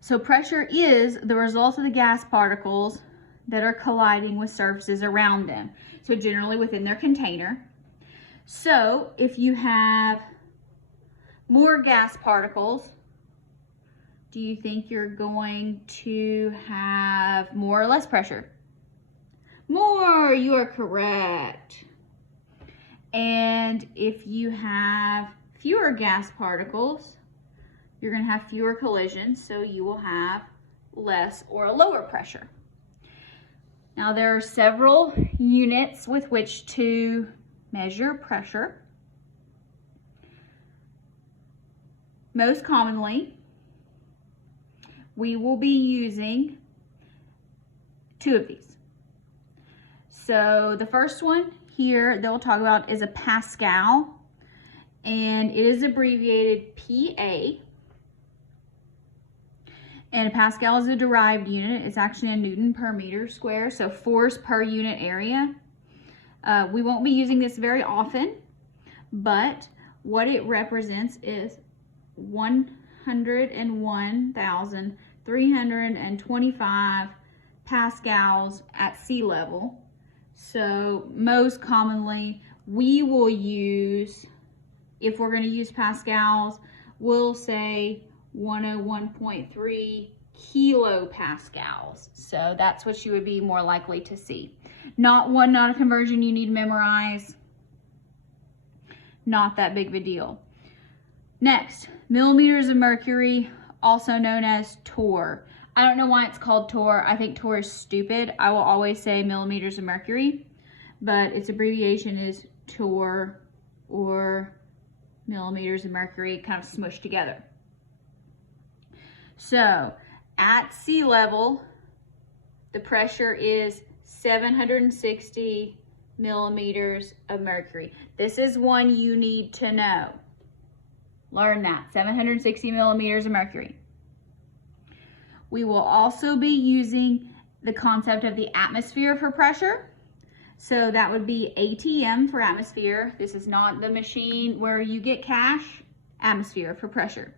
So pressure is the result of the gas particles that are colliding with surfaces around them. So generally within their container. So if you have more gas particles, do you think you're going to have more or less pressure? More, you are correct. And if you have fewer gas particles, you're going to have fewer collisions, so you will have less or a lower pressure. Now there are several units with which to measure pressure. Most commonly, we will be using two of these. So the first one here they'll talk about is a Pascal, and it is abbreviated PA. And a Pascal is a derived unit. It's actually a Newton per meter square, so force per unit area. We won't be using this very often, but what it represents is 101,325 pascals at sea level. So most commonly we will use, if we're going to use pascals, we'll say 101.3 kilopascals. So that's what you would be more likely to see. Not a conversion you need to memorize. Not that big of a deal. Next, millimeters of mercury, also known as torr. I don't know why it's called torr. I think torr is stupid. I will always say millimeters of mercury, but its abbreviation is torr, or millimeters of mercury, kind of smushed together. So at sea level, the pressure is 760 millimeters of mercury. This is one you need to know. Learn that, 760 millimeters of mercury. We will also be using the concept of the atmosphere for pressure. So that would be ATM for atmosphere. This is not the machine where you get cash. Atmosphere for pressure.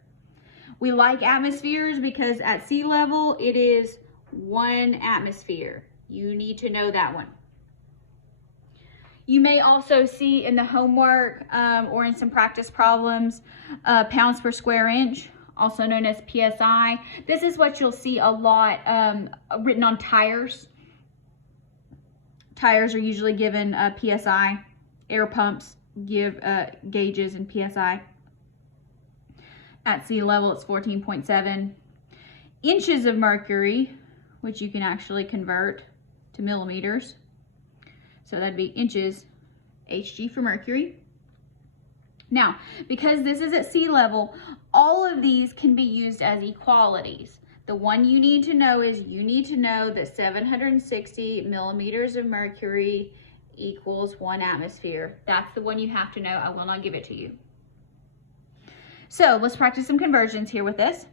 We like atmospheres because at sea level, it is 1 atmosphere. You need to know that one. You may also see in the homework or in some practice problems, pounds per square inch, also known as PSI. This is what you'll see a lot written on tires. Tires are usually given PSI. Air pumps give gauges in PSI. At sea level, it's 14.7. Inches of mercury, which you can actually convert to millimeters. So that'd be inches, Hg for mercury. Now, because this is at sea level, all of these can be used as equalities. The one you need to know is you need to know that 760 millimeters of mercury equals 1 atmosphere. That's the one you have to know. I will not give it to you. So let's practice some conversions here with this.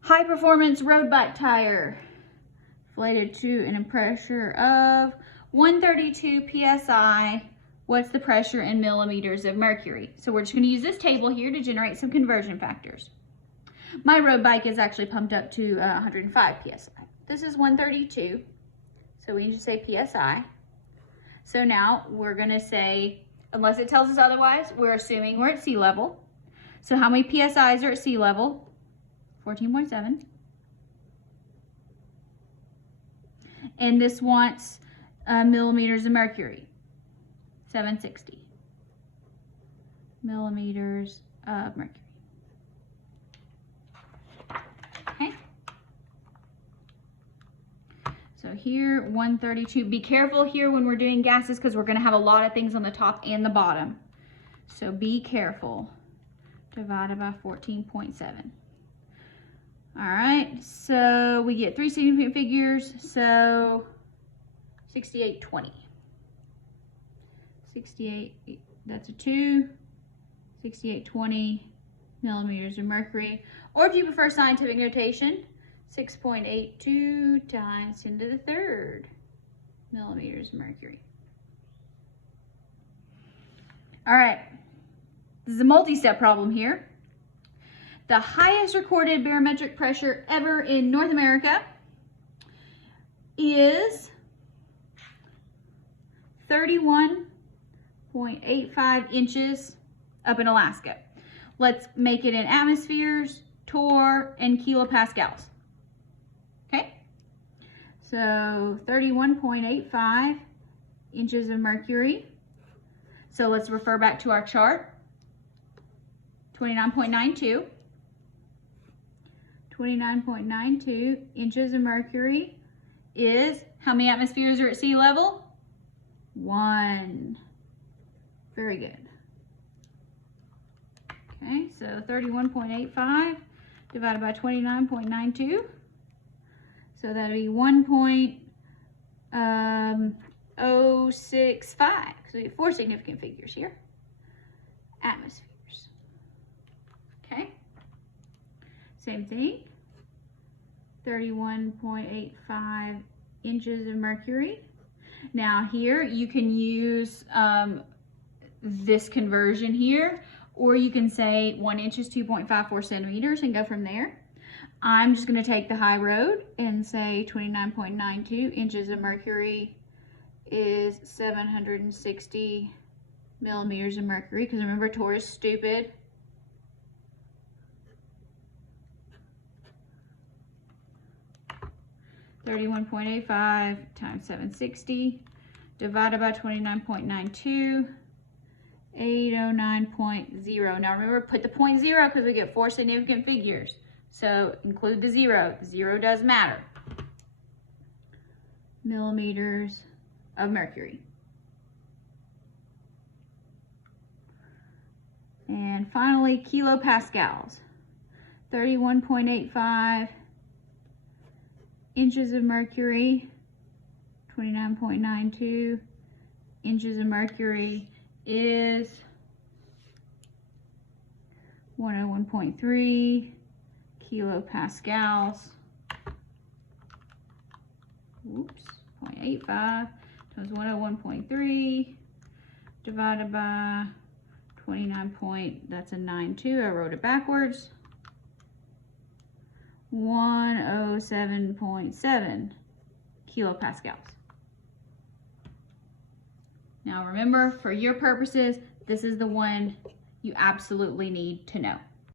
High performance road bike tire, inflated to a pressure of 132 PSI. What's the pressure in millimeters of mercury? So we're just going to use this table here to generate some conversion factors. My road bike is actually pumped up to 105 PSI. This is 132, so we need to say PSI. So now we're going to say, unless it tells us otherwise, we're assuming we're at sea level. So how many PSIs are at sea level? 14.7. And this wants millimeters of mercury. 760 millimeters of mercury. Okay. So here, 132. Be careful here when we're doing gases because we're going to have a lot of things on the top and the bottom. So be careful. Divided by 14.7. All right, so we get 3 significant figures, so 6820. 68, that's a 2, 6820 millimeters of mercury. Or if you prefer scientific notation, 6.82 times 10 to the third millimeters of mercury. All right, this is a multi-step problem here. The highest recorded barometric pressure ever in North America is 31.85 inches up in Alaska. Let's make it in atmospheres, torr, and kilopascals. Okay? So 31.85 inches of mercury. So let's refer back to our chart. 29.92. 29.92 inches of mercury is, how many atmospheres are at sea level? 1. Very good. Okay, so 31.85 divided by 29.92. So that'd be 1.065. So we have 4 significant figures here. Atmospheres. Okay. Same thing. 31.85 inches of mercury. Now here you can use this conversion here, or you can say 1 inch is 2.54 centimeters and go from there. I'm just going to take the high road and say 29.92 inches of mercury is 760 millimeters of mercury, because remember, torr is stupid. $31.85 times 760 divided by 29.92, 809.0. Now remember, put the 0.0 because we get 4 significant figures. So include the 0. 0 does matter. Millimeters of mercury. And finally, kilopascals. 31.85 inches of mercury, 29.92 inches of mercury is 101.3 kilopascals. Oops, 0.85 times 101.3 divided by 29. That's a 9.2. I wrote it backwards. 107.7 kilopascals. Now remember, for your purposes, this is the one you absolutely need to know.